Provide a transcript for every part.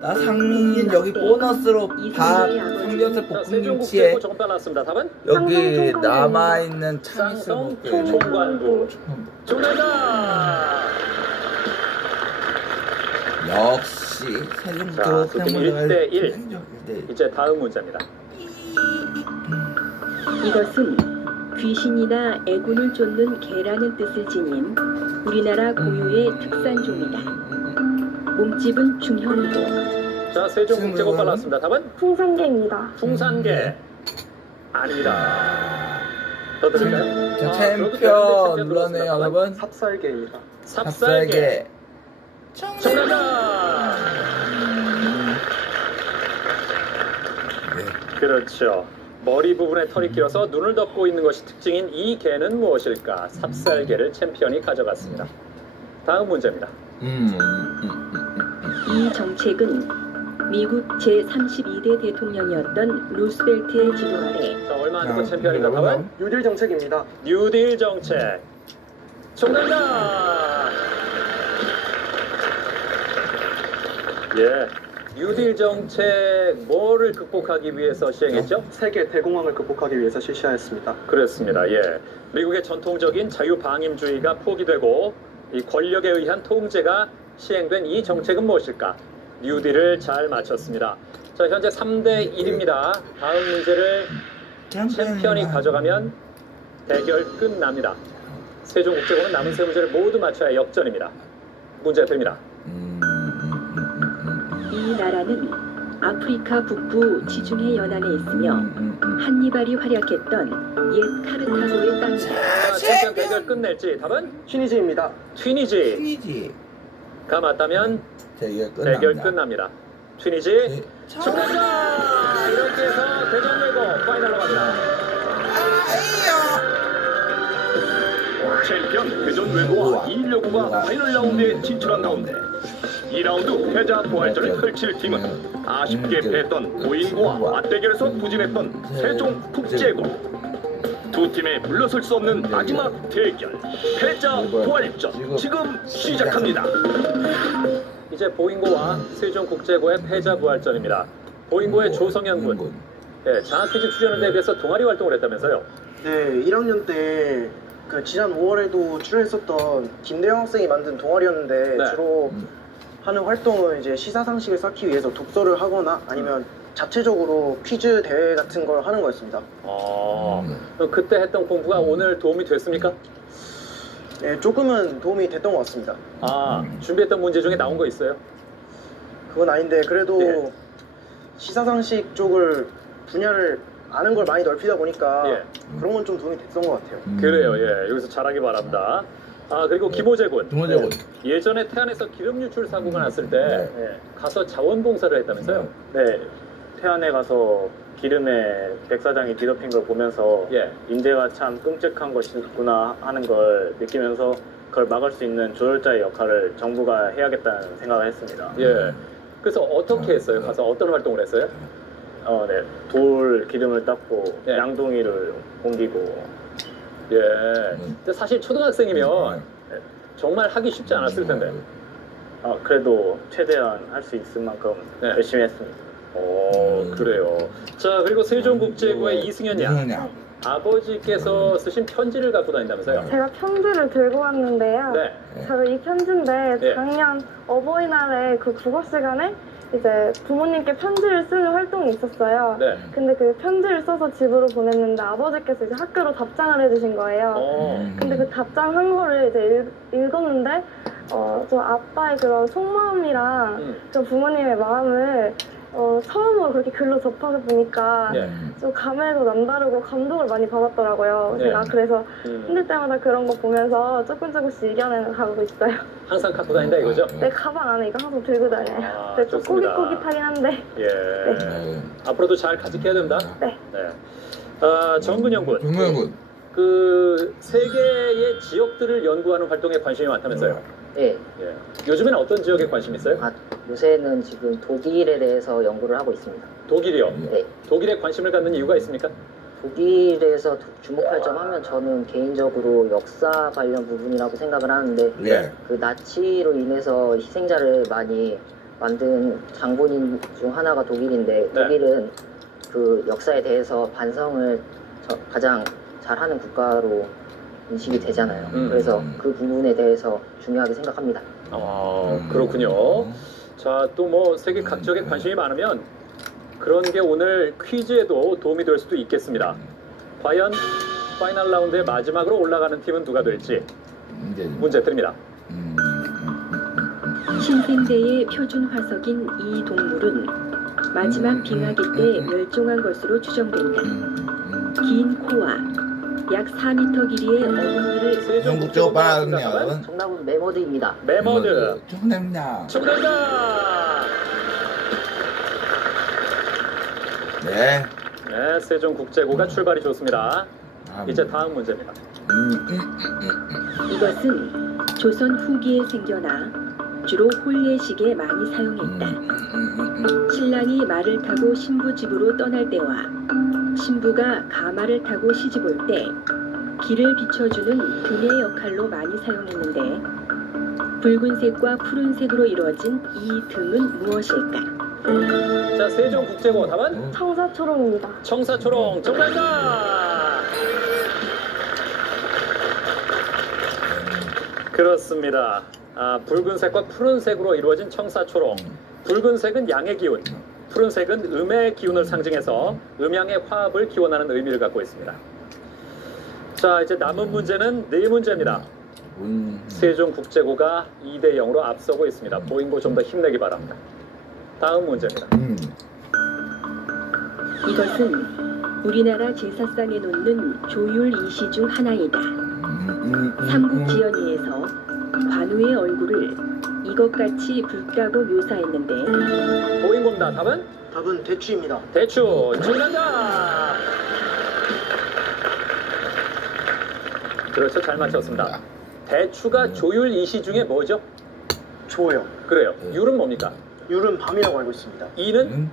나 상민이 여기 보너스로 밥 삼겹살 볶음김치에 여기 남아있는 참이슬 먹게. 총관부. 정답. 역시 세종도 1대1. 이제 다음 문제입니다. 이것은 귀신이나 애군을 쫓는 개라는 뜻을 지닌 우리나라 고유의 특산종이다. 몸집은 중형이고. 자, 세종국제고 빨랐습니다. 답은? 풍산개입니다. 풍산개. 아닙니다. 더 드릴까요? 자, 챔피언 눌러네요. 답은? 삽살개입니다. 삽살개. 정답! 그렇죠. 머리 부분에 털이 길어서 눈을 덮고 있는 것이 특징인 이 개는 무엇일까? 삽살개를 챔피언이 가져갔습니다. 다음 문제입니다. 이 정책은 미국 제32대 대통령이었던 루스벨트의 지도 아래. 자, 얼마 안 되고 챔피언이다. 답은? 뉴딜 정책입니다. 뉴딜 정책. 정답! 예. 뉴딜 정책 뭐를 극복하기 위해서 시행했죠? 세계 대공황을 극복하기 위해서 실시하였습니다. 그렇습니다. 예. 미국의 전통적인 자유방임주의가 포기되고 이 권력에 의한 통제가 시행된 이 정책은 무엇일까? 뉴딜을 잘 맞췄습니다. 자, 현재 3대1입니다. 다음 문제를 챔피언이 가져가면 대결 끝납니다. 세종국제고는 남은 세 문제를 모두 맞춰야 역전입니다. 문제 드립니다. 이 나라는 아프리카 북부 지중해 연안에 있으며 한니발이 활약했던 옛 카르타고의 땅이다. 자, 챔피언 대결 끝낼지 답은? 튀니지입니다. 튀니지가 맞다면 대결 끝납니다. 튀니지 정답! 이렇게 해서 대전 레고 파이널로 갑니다. 챔피언 대전 외고와 219가 파이널 라운드에 진출한 가운데 2라운드 패자 부활전을 펼칠 팀은 아쉽게 패했던 보인고와 맞대결에서 부진했던 세종국제고. 두 팀에 물러설 수 없는 마지막 대결 패자 부활전 지금 시작합니다. 이제 보인고와 세종국제고의 패자 부활전입니다. 보인고의 조성현 군, 네, 장학퀴즈 출연을 대비해서 동아리 활동을 했다면서요? 네, 1학년 때 그 지난 5월에도 출연했었던 김대영 학생이 만든 동아리였는데 네. 주로 하는 활동은 이제 시사상식을 쌓기 위해서 독서를 하거나 아니면 자체적으로 퀴즈 대회 같은 걸 하는 거였습니다. 그때 했던 공부가 오늘 도움이 됐습니까? 네, 조금은 도움이 됐던 것 같습니다. 준비했던 문제 중에 나온 거 있어요? 그건 아닌데 그래도 네. 시사상식 쪽을 분야를 아는 걸 많이 넓히다 보니까 예. 그런 건 좀 도움이 됐던 것 같아요. 그래요, 예. 여기서 잘하기 바랍니다. 그리고 김호재 군. 예전에 태안에서 기름 유출 사고가 났을 때 가서 자원봉사를 했다면서요? 네. 태안에 가서 기름에 백사장이 뒤덮인 걸 보면서 인재가 참 끔찍한 것이구나 하는 걸 느끼면서 그걸 막을 수 있는 조율자의 역할을 정부가 해야겠다는 생각을 했습니다. 예. 그래서 어떻게 했어요? 가서 어떤 활동을 했어요? 네. 돌 기름을 닦고 양동이를 옮기고. 예. 근데 사실 초등학생이면 정말 하기 쉽지 않았을 텐데. 그래도 최대한 할 수 있을 만큼 열심히 했습니다. 그래요. 자, 그리고 세종국제고의 이승현 양. 아버지께서 쓰신 편지를 갖고 다닌다면서요? 제가 편지를 들고 왔는데요. 제가 이 편지인데 작년 어버이날에 그 국어 시간에 이제 부모님께 편지를 쓰는 활동이 있었어요. 근데 그 편지를 써서 집으로 보냈는데 아버지께서 이제 학교로 답장을 해주신 거예요. 근데 그 답장한 거를 이제 읽었는데 저 아빠의 그런 속마음이랑 저 부모님의 마음을 처음으로 그렇게 글로 접하다 보니까 좀 감회도 남다르고 감동을 많이 받았더라고요. 제가 그래서 힘들 때마다 그런 거 보면서 조금씩 이겨내는 가고 있어요. 항상 갖고 다닌다 이거죠? 네, 가방 안에 이거 항상 들고 다녀요. 네, 좀 꼬깃꼬깃하긴 한데. 앞으로도 잘 가지켜야 된다? 네. 정근영 군. 그 세계의 지역들을 연구하는 활동에 관심이 많다면서요? 네. 요즘에는 어떤 지역에 관심 있어요? 요새는 지금 독일에 대해서 연구를 하고 있습니다. 독일이요? 네. 독일에 관심을 갖는 이유가 있습니까? 독일에서 주목할 점 하면 저는 개인적으로 역사 관련 부분이라고 생각을 하는데 그 나치로 인해서 희생자를 많이 만든 장본인 중 하나가 독일인데 독일은 그 역사에 대해서 반성을 가장 잘하는 국가로 인식이 되잖아요. 그래서 그 부분에 대해서 중요하게 생각합니다. 그렇군요. 자, 또 뭐 세계 각지에 관심이 많으면 그런 게 오늘 퀴즈에도 도움이 될 수도 있겠습니다. 과연 파이널 라운드의 마지막으로 올라가는 팀은 누가 될지 문제 드립니다. 신생대의 표준 화석인 이 동물은 마지막 빙하기 때 멸종한 것으로 추정된다. 긴 코와 약 4m 길이의 어머니를 세종국제고 빨았네요. 정답은 매머드입니다. 매머드. 정답입니다. 정답입니다. 네. 네, 세종국제고가 출발이 좋습니다. 이제 다음 문제입니다. 이것은 조선 후기에 생겨나 주로 혼례식에 많이 사용했다. 신랑이 말을 타고 신부 집으로 떠날 때와 신부가 가마를 타고 시집 올 때 길을 비춰주는 등의 역할로 많이 사용했는데 붉은색과 푸른색으로 이루어진 이 등은 무엇일까? 자, 세종국제고 답은? 청사초롱입니다. 청사초롱 정답입니다. 그렇습니다. 붉은색과 푸른색으로 이루어진 청사초롱. 붉은색은 양의 기운, 푸른색은 음의 기운을 상징해서 음양의 화합을 기원하는 의미를 갖고 있습니다. 자, 이제 남은 문제는 4문제입니다. 세종국제고가 2대 0으로 앞서고 있습니다. 보잉고 좀 더 힘내기 바랍니다. 다음 문제입니다. 이것은 우리나라 제사상에 놓는 조율 이시 중 하나이다. 삼국지연의에서 관우의 얼굴을 이것같이 붉다고 묘사했는데 보잉고입니다. 답은? 답은 대추입니다. 대추 정답. 그렇죠, 잘 맞췄습니다. 대추가 조율 이시 중에 뭐죠? 조요. 그래요. 율은 뭡니까? 율은 밤이라고 알고 있습니다. 이는?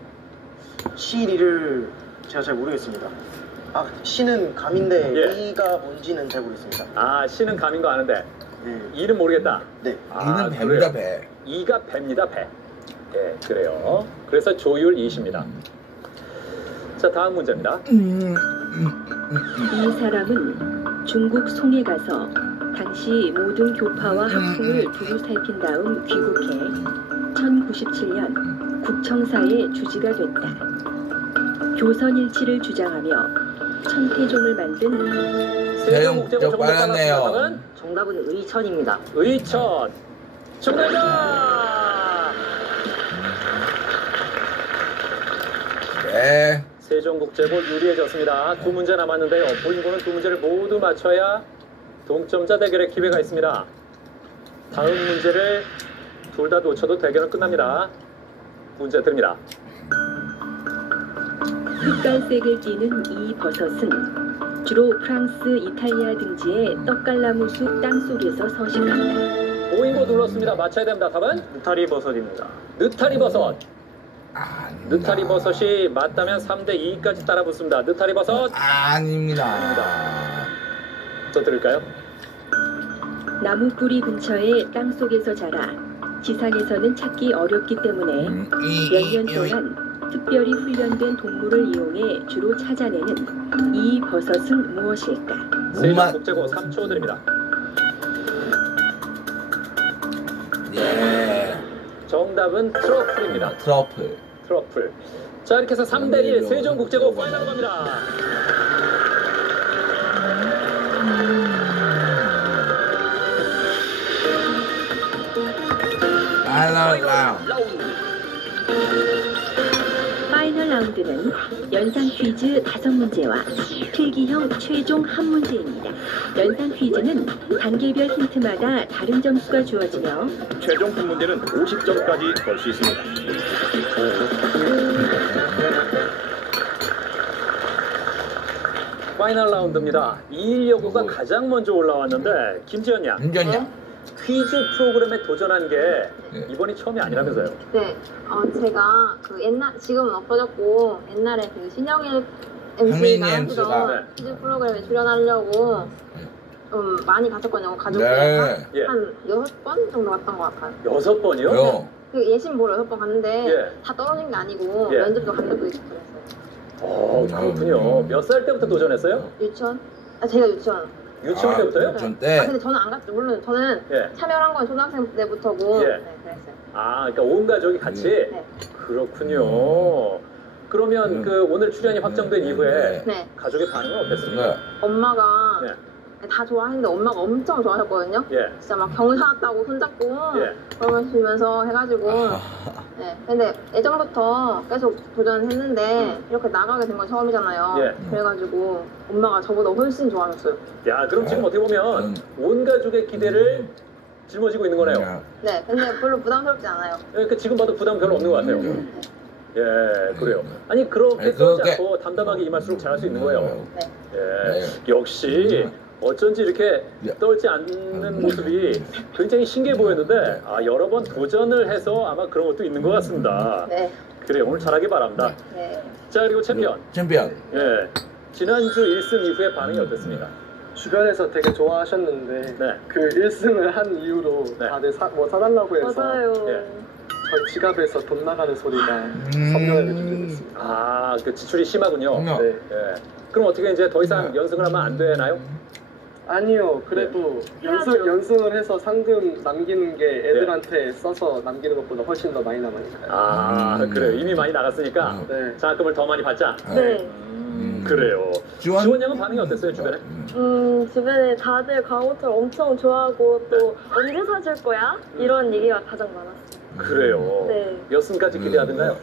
시리를 제가 잘 모르겠습니다. 시는 감인데 이가 뭔지는 잘 모르겠습니다. 시는 감인 거 아는데 이는 모르겠다. 네. 이는 배입니다, 배. 이가 배입니다, 배. 네, 그래요. 그래서 조율 이시입니다. 자, 다음 문제입니다. 이 사람은 중국 송에 가서 당시 모든 교파와 학풍을 두루 살핀 다음 귀국해 1097년 국청사의 주지가 됐다. 교선일치를 주장하며 천태종을 만든 세종국제고 빨았네요. 정답은 의천입니다. 의천 정답입니다. 네. 세종국제고 유리해졌습니다. 2문제 남았는데요. 보잉고는 2문제를 모두 맞춰야 동점자 대결의 기회가 있습니다. 다음 문제를 둘 다 놓쳐도 대결은 끝납니다. 문제 드립니다. 흑갈색을 띠는 이 버섯은 주로 프랑스, 이탈리아 등지의 떡갈나무 숲 땅속에서 서식한다. 보잉고 눌렀습니다. 맞춰야 됩니다. 답은? 느타리 버섯입니다. 느타리 버섯. 느타리 버섯이 맞다면 3대 2까지 따라 붙습니다. 느타리 버섯 아닙니다. 또 들을까요? 나무 뿌리 근처에 땅속에서 자라 지상에서는 찾기 어렵기 때문에 몇 년 동안 특별히 훈련된 동물을 이용해 주로 찾아내는 이 버섯은 무엇일까? 세종국제고 3초 드립니다. 예. 정답은 트러플입니다. 트러플. 자, 이렇게 해서 3대1 세종국제고 파이널로 갑니다. 파이널 라운드는 연상 퀴즈 5문제와 필기형 최종 1문제입니다. 연상 퀴즈는 단계별 힌트마다 다른 점수가 주어지며 최종 한 문제는 50점까지 걸 수 있습니다. 파이널 라운드입니다. 219가 가장 먼저 올라왔는데 김지연 양. 퀴즈 프로그램에 도전한 게 이번이 처음이 아니라면서요? 네, 제가 지금은 없어졌고 옛날에 그 신영일 MC가 하시던 퀴즈 프로그램에 출연하려고 좀 많이 갔었거든요. 가족들이랑 한 6번 정도 갔던 것 같아요. 6번이요? 그 예심 보러 6번 갔는데 예. 다 떨어진 게 아니고 예. 면접도 간다고 있고 그랬어요. 그렇군요. 몇 살 때부터 도전했어요? 유치원? 제가 유치원. 유치원 때부터요? 유치원 때? 근데 저는 안 갔죠. 물론 저는 예. 참여한 건 초등학생 때부터고 예. 네, 그랬어요. 그러니까 온 가족이 같이? 네. 그렇군요. 그러면 그 오늘 출연이 확정된 이후에 네. 가족의 반응은 어땠습니까? 엄마가 네. 다 좋아했는데 엄마가 엄청 좋아하셨거든요. 예. 진짜 막 경사 왔다고 손잡고 예. 그러시면서 해가지고 네. 근데 예전부터 계속 도전했는데 이렇게 나가게 된 건 처음이잖아요. 예. 그래가지고 엄마가 저보다 훨씬 좋아하셨어요. 야, 그럼 지금 어떻게 보면 온 가족의 기대를 짊어지고 있는 거네요. 네, 근데 별로 부담스럽지 않아요. 그러니까 지금 봐도 부담 별로 없는 것 같아요. 예, 그래요. 아니 그렇게 떨지 않고 담담하게 임할수록 잘할 수 있는 거예요. 네. 예, 역시 어쩐지 이렇게 떨지 않는 모습이 굉장히 신기해 보였는데 여러 번 도전을 해서 아마 그런 것도 있는 것 같습니다. 네. 그래요, 오늘 잘하길 바랍니다. 네. 자, 그리고 챔피언. 챔피언. 지난주 1승 이후의 반응이 어땠습니까? 주변에서 되게 좋아하셨는데 네. 그 1승을 한 이후로 다들 뭐 사달라고 해서 맞아요. 저희 지갑에서 돈 나가는 소리가 선명하게 들렸습니다. 그 지출이 심하군요. 네. 예. 그럼 어떻게 이제 더 이상 연승을 하면 안 되나요? 아니요, 그래도 연승을 해서 상금 남기는 게 애들한테 써서 남기는 것보다 훨씬 더 많이 남으니까요. 그래요. 이미 많이 나갔으니까 장학금을 더 많이 받자. 네. 그래요. 지원 양은 반응이 어땠어요, 주변에? 주변에 다들 강호철 엄청 좋아하고 또 언제 사줄 거야? 이런 얘기가 가장 많았어요. 그래요. 네. 몇 승까지 기대하던가요?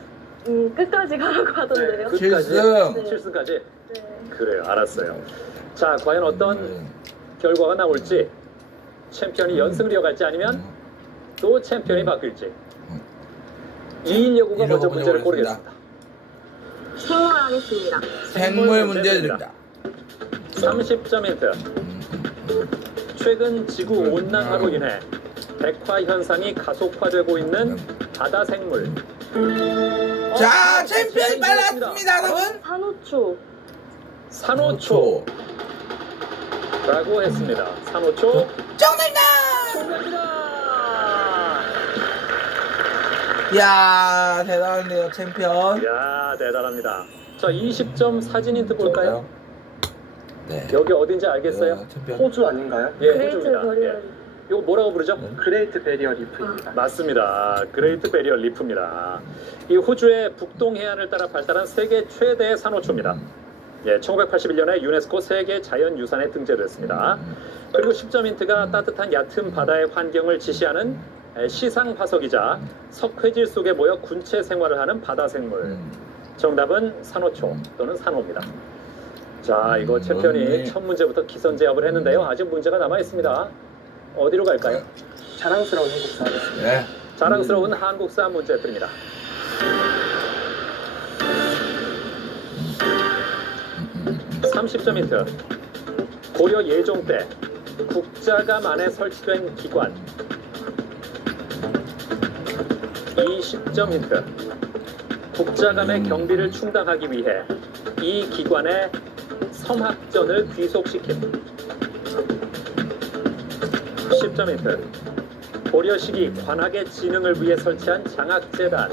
끝까지 가라고 하던데요. 끝까지? 7승. 7승까지? 네. 그래요. 알았어요. 자, 과연 어떤 결과가 나올지, 챔피언이 연승을 이어갈지 아니면 또 챔피언이 바뀔지. 219가 먼저 문제를 고르겠습니다. 생물 하겠습니다. 생물 문제 드립니다. 30점 힌트. 최근 지구 온난화로 인해 백화 현상이 가속화되고 있는 바다 생물. 자, 챔피언이 빨랐습니다, 여러분. 산호초. 산호초. 라고 했습니다. 산호초. 정답입니다! 이야, 대단하네요, 챔피언. 이야, 대단합니다. 자, 20점 사진 힌트 볼까요? 네. 여기 어딘지 알겠어요? 호주 아닌가요? 예, 그레이트 호주입니다. 베리어 예. 이거 뭐라고 부르죠? 그레이트 베리어 리프입니다. 맞습니다. 그레이트 베리어 리프입니다. 이 호주의 북동 해안을 따라 발달한 세계 최대의 산호초입니다. 예, 1981년에 유네스코 세계 자연유산에 등재됐습니다. 그리고 10점 힌트가 따뜻한 얕은 바다의 환경을 지시하는 시상 화석이자 석회질 속에 모여 군체 생활을 하는 바다 생물. 정답은 산호초 또는 산호입니다. 자, 이거 챔피언이 첫 문제부터 기선제압을 했는데요. 아직 문제가 남아 있습니다. 어디로 갈까요? 자랑스러운 한국사 하겠습니다. 네. 자랑스러운 한국사 문제 드립니다. (30점) 힌트. 고려 예종 때 국자감 안에 설치된 기관. 20점 힌트. 국자감의 경비를 충당하기 위해 이 기관에 섬학전을 귀속시킵니다. 10점 힌트. 고려 시기 관학의 진흥을 위해 설치한 장학재단.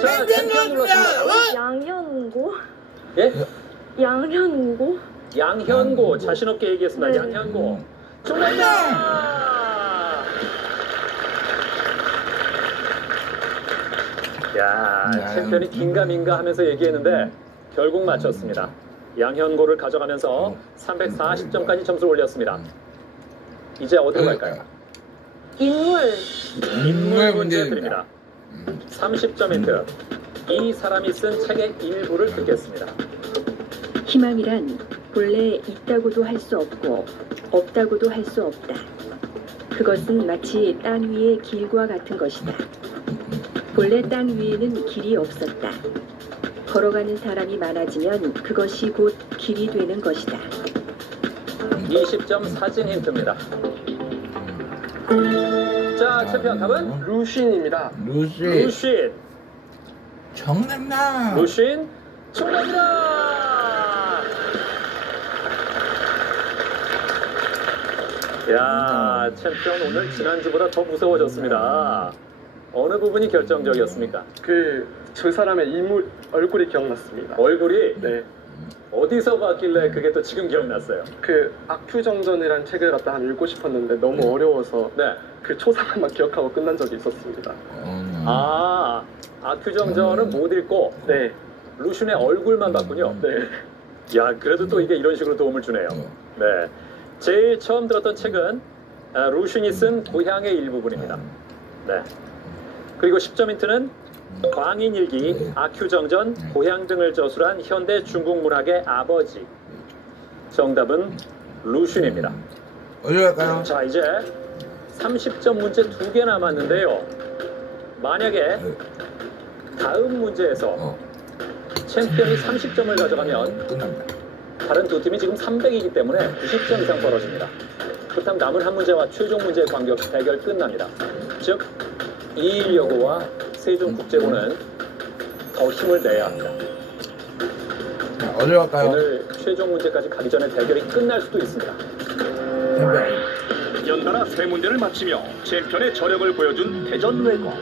자, 챔피언 눌렀습니다. 양현고? 예? 양현고? 양현고. 자신 없게 얘기했습니다. 네. 양현고. 정답입니다. 야, 챔피언이 긴가민가 하면서 얘기했는데 결국 맞췄습니다. 양현고를 가져가면서 340점까지 점수를 올렸습니다. 이제 어디로 갈까요? 인물 문제 드립니다. 30점 힌트. 이 사람이 쓴 책의 일부를 듣겠습니다. 희망이란 본래 있다고도 할 수 없고 없다고도 할 수 없다. 그것은 마치 땅 위의 길과 같은 것이다. 본래 땅 위에는 길이 없었다. 걸어가는 사람이 많아지면 그것이 곧 길이 되는 것이다. 20점 사진 힌트입니다. 자, 챔피언 답은? 루쉰입니다. 루쉰. 정답나. 루쉰 정답이다. 야, 챔피언 오늘 지난주보다 더 무서워졌습니다. 어느 부분이 결정적이었습니까? 저 사람의 얼굴이 기억났습니다. 얼굴이? 네. 어디서 봤길래 그게 또 지금 기억났어요? 아큐정전이라는 책을 갖다 한 읽고 싶었는데 너무 어려워서 그 초상화만 기억하고 끝난 적이 있었습니다. 아큐정전은 못 읽고 루슌의 얼굴만 봤군요. 네. 야, 그래도 또 이게 이런 식으로 도움을 주네요. 네. 제일 처음 들었던 책은 루슌이 쓴 고향의 일부분입니다. 네. 그리고 10점 힌트는 광인일기, 아큐정전, 고향 등을 저술한 현대 중국 문학의 아버지. 정답은 루슌입니다. 어디 갈까요? 자, 이제 30점 문제 2개 남았는데요. 만약에 다음 문제에서 챔피언이 30점을 가져가면 끝납니다. 다른 두 팀이 지금 300이기 때문에 90점 이상 벌어집니다. 그렇다면 남은 한 문제와 최종 문제에 관계없이 대결 끝납니다. 즉, 이일여고와 세종국제고는 더 힘을 내야 합니다. 어디 갈까요? 오늘 최종 문제까지 가기 전에 대결이 끝날 수도 있습니다. 연달아 3문제를 마치며 챔피언의 저력을 보여준 대전외고.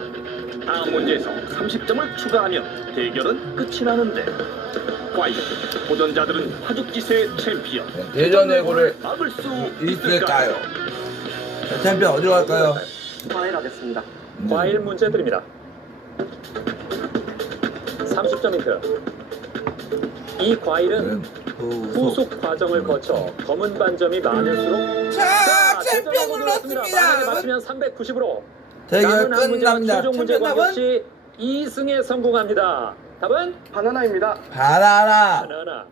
다음 문제에서 30점을 추가하면 대결은 끝이 나는데 과연 도전자들은 화죽지세의 챔피언 대전외고를 막을 수 있을까요? 챔피언 어디로 갈까요? 과일 하겠습니다. 과일 문제 드립니다. 30점 힌트. 이 과일은 후숙 과정을 거쳐 검은 반점이 많을수록 챔피언 눌렀습니다. 만약에 맞추면 390으로 대결 남은 한 문제와 끝납니다. 최종 문제 챔피언 관계없이 2승에 성공합니다. 답은? 바나나입니다. 바나나.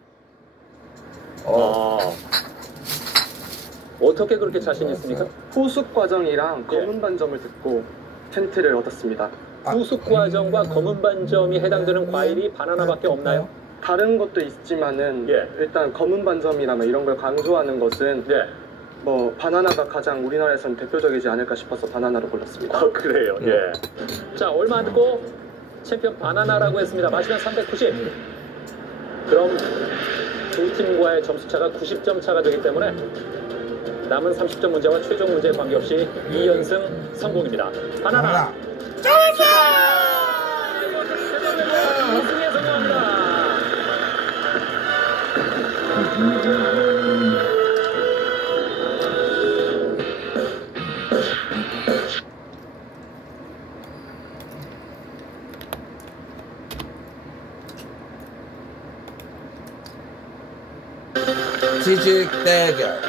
어떻게 그렇게 자신 있습니까? 후숙 과정이랑 검은 반점을 듣고 텐트를 얻었습니다. 후숙 과정과 검은 반점이 해당되는 과일이 바나나밖에 없나요? 다른 것도 있지만은 일단 검은 반점이나 이런 걸 강조하는 것은 뭐 바나나가 가장 우리나라에서는 대표적이지 않을까 싶어서 바나나로 골랐습니다. 그래요. 예. 자, 얼마 안 듣고 챔피언 바나나라고 했습니다. 맞으면 390. 그럼 두 팀과의 점수차가 90점 차가 되기 때문에 남은 30점 문제와 최종 문제에 관계없이 2연승 성공입니다. 바나나. 정답! 2승에 성공합니다. 지식 대결.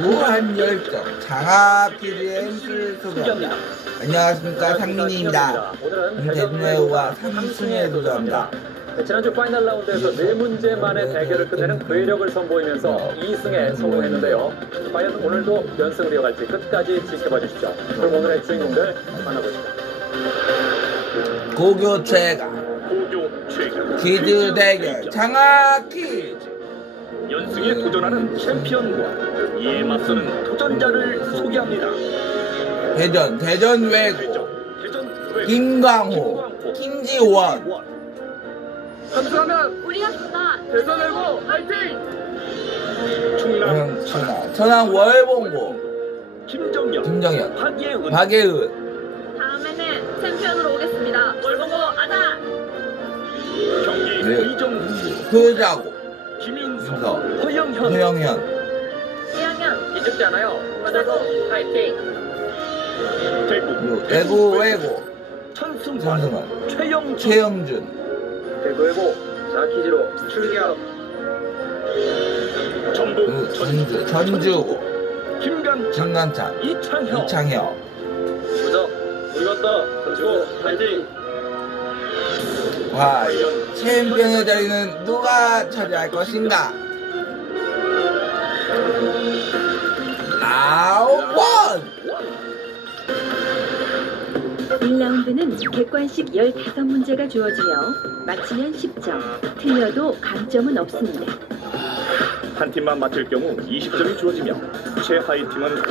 무한 열정 장학 퀴즈의 MC를 소개합니다. 안녕하십니까, 상민이입니다. 오늘은 대전외고와 3승에 도전합니다. 지난주 파이널 라운드에서 4문제만의 대결을 끝내는 괴력을 선보이면서 2승에 성공했는데요. 과연 오늘도 연승을 이어갈지 끝까지 지켜봐 주십시오. 그럼 오늘의 주인공들 만나보시죠. 고교 최강 퀴즈 대결 장학 퀴즈. 연승에 도전하는 챔피언과 이에 맞서는 도전자를 소개합니다. 대전외고 김광호, 김지원. 함수하면 우리가 준다. 대전외고 파이팅! 충남 천안 월봉고 김정현, 박예은. 다음에는 챔피언으로 오겠습니다. 월봉고 아자. 경기 의정부 효자고 김인석, 허영현. 1학년 잊지 않아요. 월봉고 파이팅. 대구외고 천승환, 최영준. 대구외고 자키지로 출격. 전주고 김강찬, 이창혁. 우리 갔다 전주고 파이팅. 과연 챔피언의 자리는 누가 차지할 것인가? 라운드 1라운드는 객관식 15문제가 주어지며 맞히면 10점, 틀려도 감점은 없습니다. 한 팀만 맞힐 경우 20점이 주어지며 최하위 팀은